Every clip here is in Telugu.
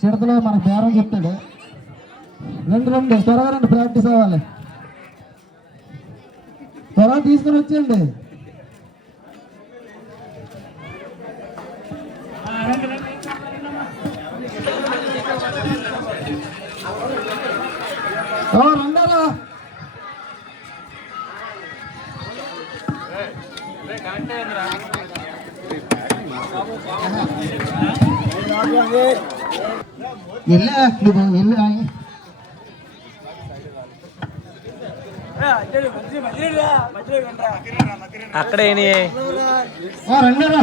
చిడతలో మనకు బేరం చెప్తాడు. రండి త్వరగా రండి, ప్రాక్టీస్ అవ్వాలి. త్వరగా తీసుకుని వచ్చేయండి. రండారా. వెళ్ళా నువ్వు వెళ్ళి అక్కడే రండారా.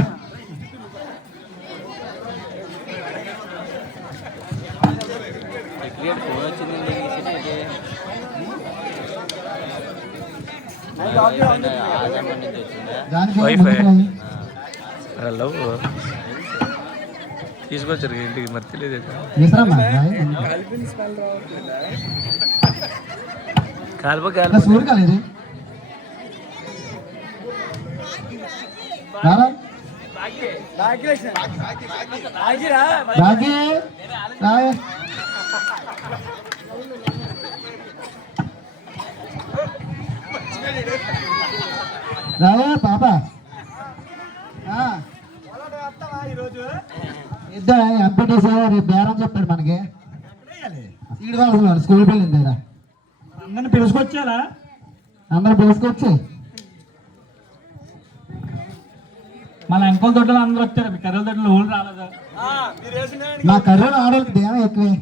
తీసుకొచ్చారు ఇంటికి, మరి తెలియదు. కాలిపో సూడు కాలేదు. రావా పాప ఇద్దరు ఎంపీటీసీ రేపు బేరం చెప్తాడు మనకి. సీడ్ కావాల్సిన స్కూల్ పిల్లల దగ్గర అందరిని పిలుచుకొచ్చారా? అందరూ పిలుచుకొచ్చి మన ఎంకల దొడ్డలు అందరూ వచ్చారు. మీ కర్రల దొడ్డలు ఊళ్ళు రాలేదు. మా కర్రలు ఆడవాళ్ళకి దేవం ఎక్కువే.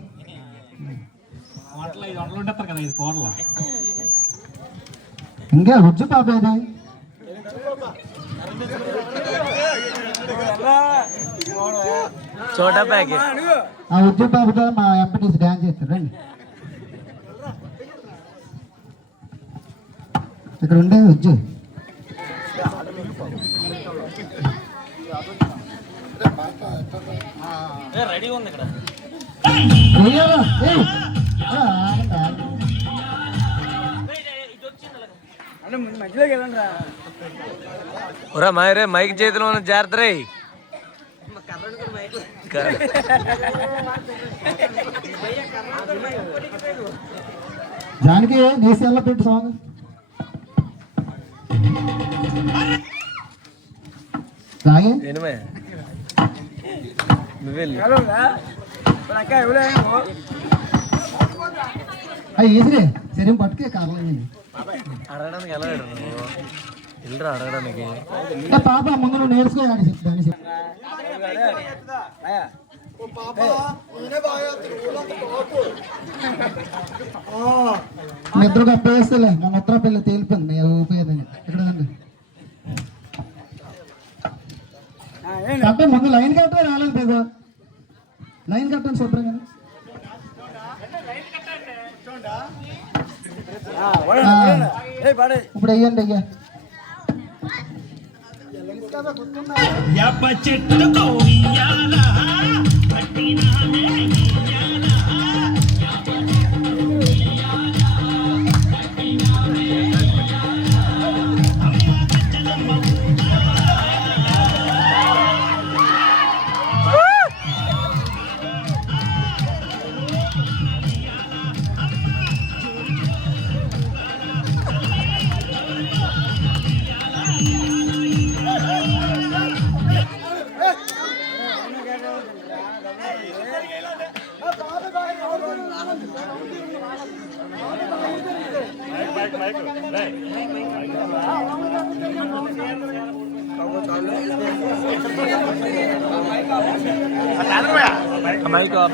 వంటలు 5 వంటలు ఉంటారు కదా, 5 కోట్ల. ఇంకా రుచి పాప ఇది. చోటా ప్యాకెట్ ఆ ఉద్యోగ బాబుతో మా ఎంపీటీసీ డ్యాన్స్ చేస్తారు. రండి ఇక్కడ ఉండే ఉజ్జు. రెడీ ఉంది ఇక్కడ. ఒరా మాయరే మైక్ చేతిలో ఉన్న జాగ్రత్త రే. జానికి నీసెల్ల పెట్టి సాంగ్ ఈసిరే సరే పట్టుకే కారణం అడగడానికి ఎలా వెళ్ళరా అడగడానికి. పాప ముందు నువ్వు నేర్చుకోవాలి చెప్తాను. నిద్ర కప్పేస్తలే మా నిద్ర పిల్ల తేలిపోయింది ఊపేదని. ఇక్కడ అంటే ముందు లైన్ కట్టే రాలేదు పేద. లైన్ కట్టండి శుభ్రంగా. ఇప్పుడు వెయ్యండి అయ్యా. Mic off.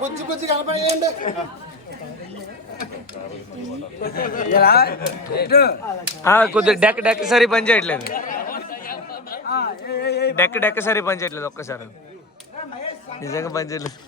బుజ్జి బుజ్జి కనపడేయండి. కొద్దిగా డెక్ సరి పని చేయట్లేదు, డెక్ సరి పని చేయట్లేదు, ఒక్కసారి నిజంగా పని చేయట్లేదు.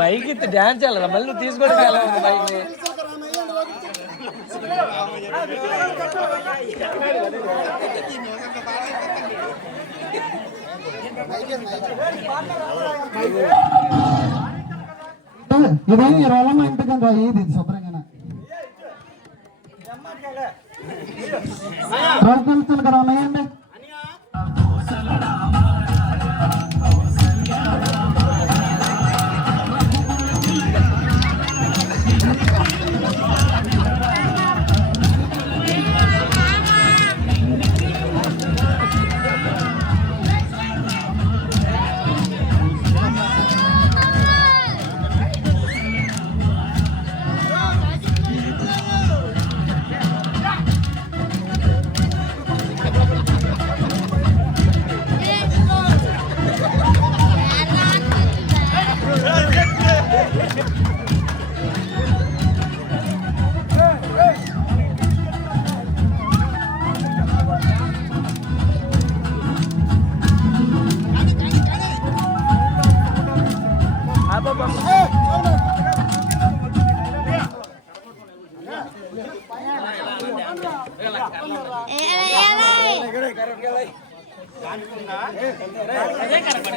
మైక్ ఇస్తే డాన్స్ వెళ్ళదా మళ్ళీ నువ్వు తీసుకొని మైక్ ఇది 20 మా ఇంటికి రా, ఇది శుభ్రంగా రోజు తెలుస్తుంది కదా ఉన్నాయండి.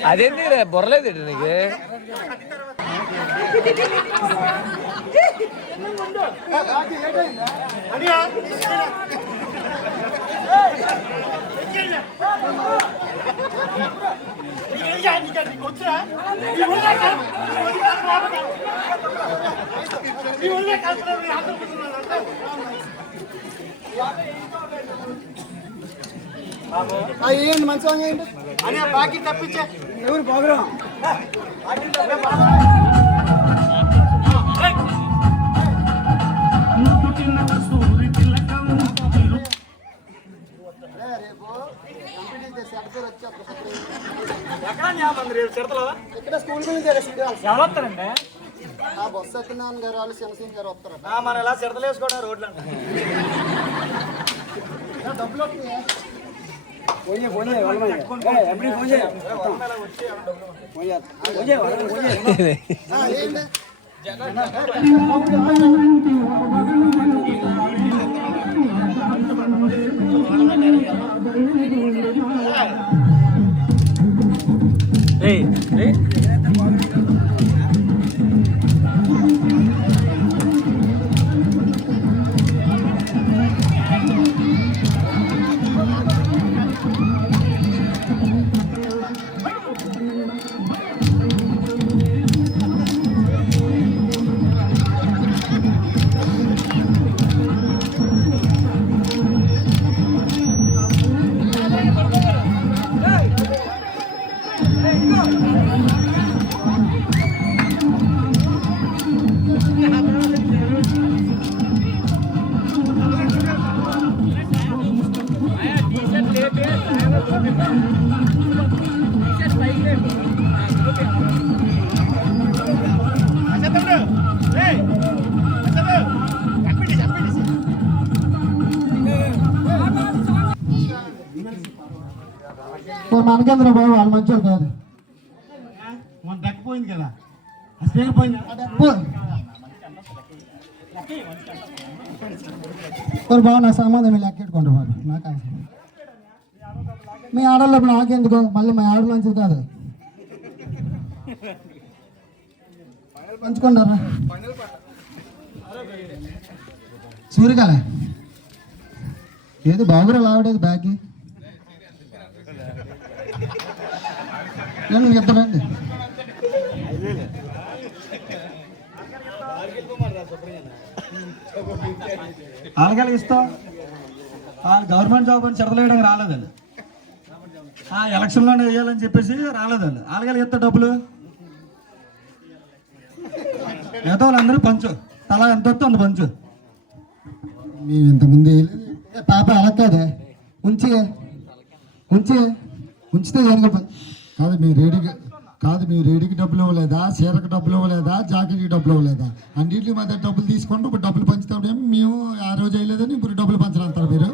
అదేంటి బొర్రలేదు నీకు ఏంటి మంచిగా చేయండి అని బాకీ తప్పించే ఎవరు బాగురా ఇక్కడ స్కూల్ ఎవరొస్తారండి? బస్సు సత్యనారాయణ గారు వాళ్ళు శనసీన్ గారు వస్తారు. మన ఇలా సిడతలు వేసుకోవడం రోడ్లు డబ్బులు మనకేంద్ర బాబు వాళ్ళు మంచోళ్ళు కాదు. మన డెక్ పోయింది కదా, స్పీకర్ పోయింది. బాబు నా సంబంధం మీరు లెక్కెట్టుకోండి బాబు, నాకు మీ ఆడల్లో ఇప్పుడు నాకెందుకు, మళ్ళీ మా ఆడలు మంచిది కాదు. పంచుకున్నారా సూర్యకాలే ఏది బాబురా లావడేది బ్యాగ్ మీకు ఇద్దరండి అలాగే ఇస్తాం గవర్నమెంట్ జాబ్ అని చెడలేయడానికి రాలేదండి ఎలక్షన్లోనే వేయాలని చెప్పేసి రాలేదండి అలాగే ఇస్తా డబ్బులు మిగతా వాళ్ళందరూ పంచు తలా ఎంత వస్తే అంత పంచు మేము ఇంతకుముందు పాప అలా కాదే ఉంచి ఉంచితే దేనికి కాదు మీ రేడికి డబ్బులు ఇవ్వలేదా చీరకు డబ్బులు ఇవ్వలేదా జాకెట్కి డబ్బులు ఇవ్వలేదా అన్నింటి మధ్య డబ్బులు తీసుకుంటూ ఇప్పుడు డబ్బులు పంచుతాం మేము ఆ రోజు వేయలేదని ఇప్పుడు డబ్బులు పంచడంటారు మీరు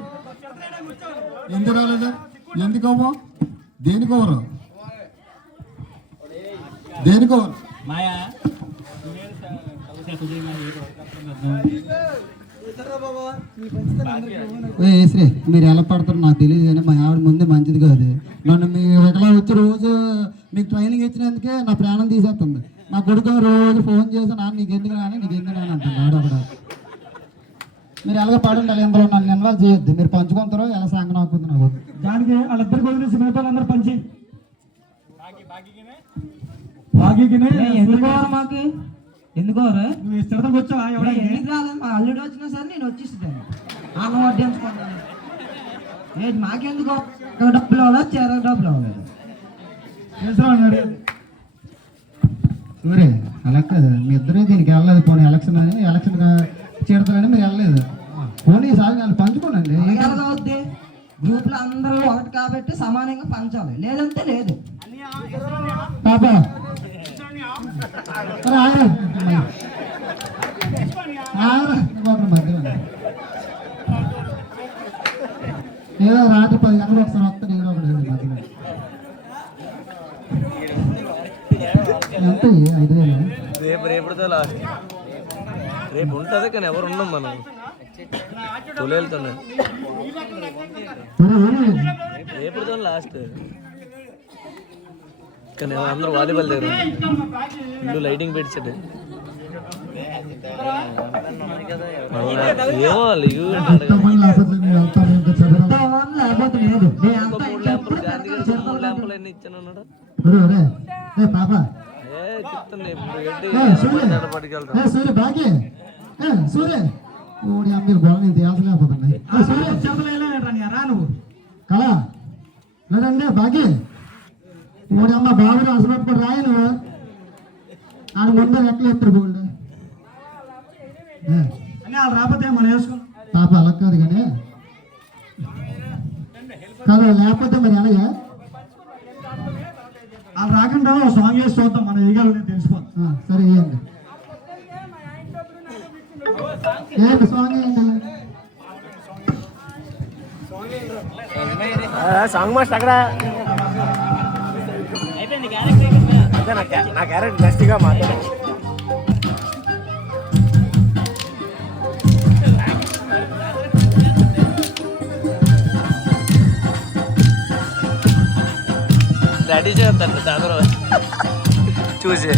ఎందుకు రాలేదా ఎందుకు అవ్వ దేనికోవరు మాయా శ్రీ మీరు ఎలా పడతారో నాకు తెలియదు కానీ మా ఆవిడ ముందే మంచిది కాదు నన్ను మీ ఒకలా వచ్చి రోజు మీకు ట్రైనింగ్ ఇచ్చినందుకే నా ప్రాణం తీసేస్తుంది నా కొడుకు రోజు ఫోన్ చేసి నాన్న నీకు ఎందుకు నాని అంటాను ఆడొకడ మీరు ఎలాగ పడండి అలా ఎందులో నన్ను ఇన్వాల్వ్ చేయొద్దు మీరు పంచుకుంటారో ఎలా సాంగ నాకుంది నాకు దానికి వాళ్ళిద్దరికి వదిలేసి మిగతా వాళ్ళందరూ పంచి ఎందుకోరు నువ్వు ఇష్టం వచ్చావా ఎందుకు రాలేదు మా అల్లుడు వచ్చినా సరే నేను వచ్చేస్తాను ఆమె వడ్డించుకుంటాను లేదు మాకెందుకు డబ్బులు అవ్వలేదు చీర డబ్బులు అవ్వలేదు సూర్య అలా కాదు మీ ఇద్దరు దీనికి వెళ్ళలేదు పోనీ ఎలక్షన్ చేడతారని మీరు వెళ్ళలేదు పోనీ ఈసారి వాళ్ళు పంచుకోనండి ఎలాగవుద్ది గ్రూప్ లో అందరూ ఒకటి కాబట్టి సమానంగా పంచాలి లేదంటే లేదు పాప ఏదో రాత్రి 10 గంటలకు ఒకసారి వస్తాను ఏదో ఒకటి మధ్యలో ఎంత 5,000 రేపటితో లాస్ట్ రేపు ఉంటుంది కానీ ఎవరు ఉన్నాం మనం తొలేలుతున్నాం రేపటితో లాస్ట్ కానీ అందరూ వాలీబాల్ దగ్గర ఇల్లు లైటింగ్ పెట్టాడు ఏమో వాళ్ళు ల్యాంపులు అన్ని ఇచ్చాను అన్నాడు కదా లేదండి బాకీ మూడు అమ్మ బాబు అసలు రాయను ఆడ ముందు ఎట్లా ఎత్తారు బోల్డ్ వాళ్ళు రాకపోతే మనం వేసుకున్నాం పాప అలా కాదు కానీ కాదు లేకపోతే మరి అలాగే వాళ్ళు రాకుండా సాంగ్ వేసి చూద్దాం మనం వేయగలని తెలిసిపోతాం సరే వేయండి ఏంటి సాంగ్ ఏంటి సాంగ్ మాస్టర్ అక్కడ నా క్యారెక్టర్ బెస్ట్గా మాట్లాడు రెడీ చేస్తాను అందరూ చూసి